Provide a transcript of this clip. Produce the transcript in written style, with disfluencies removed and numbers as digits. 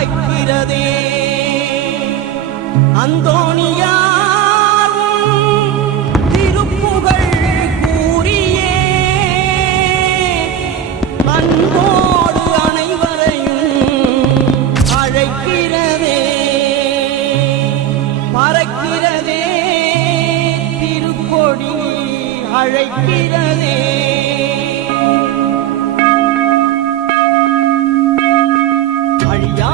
அழைக்கிறதே அந்தோணியார் திருப்புகழ் கூறியே அன்போடு அனைவரையும் அழைக்கிறதே மறக்கிறதே திருக்கொடி அழைக்கிறதே அழியா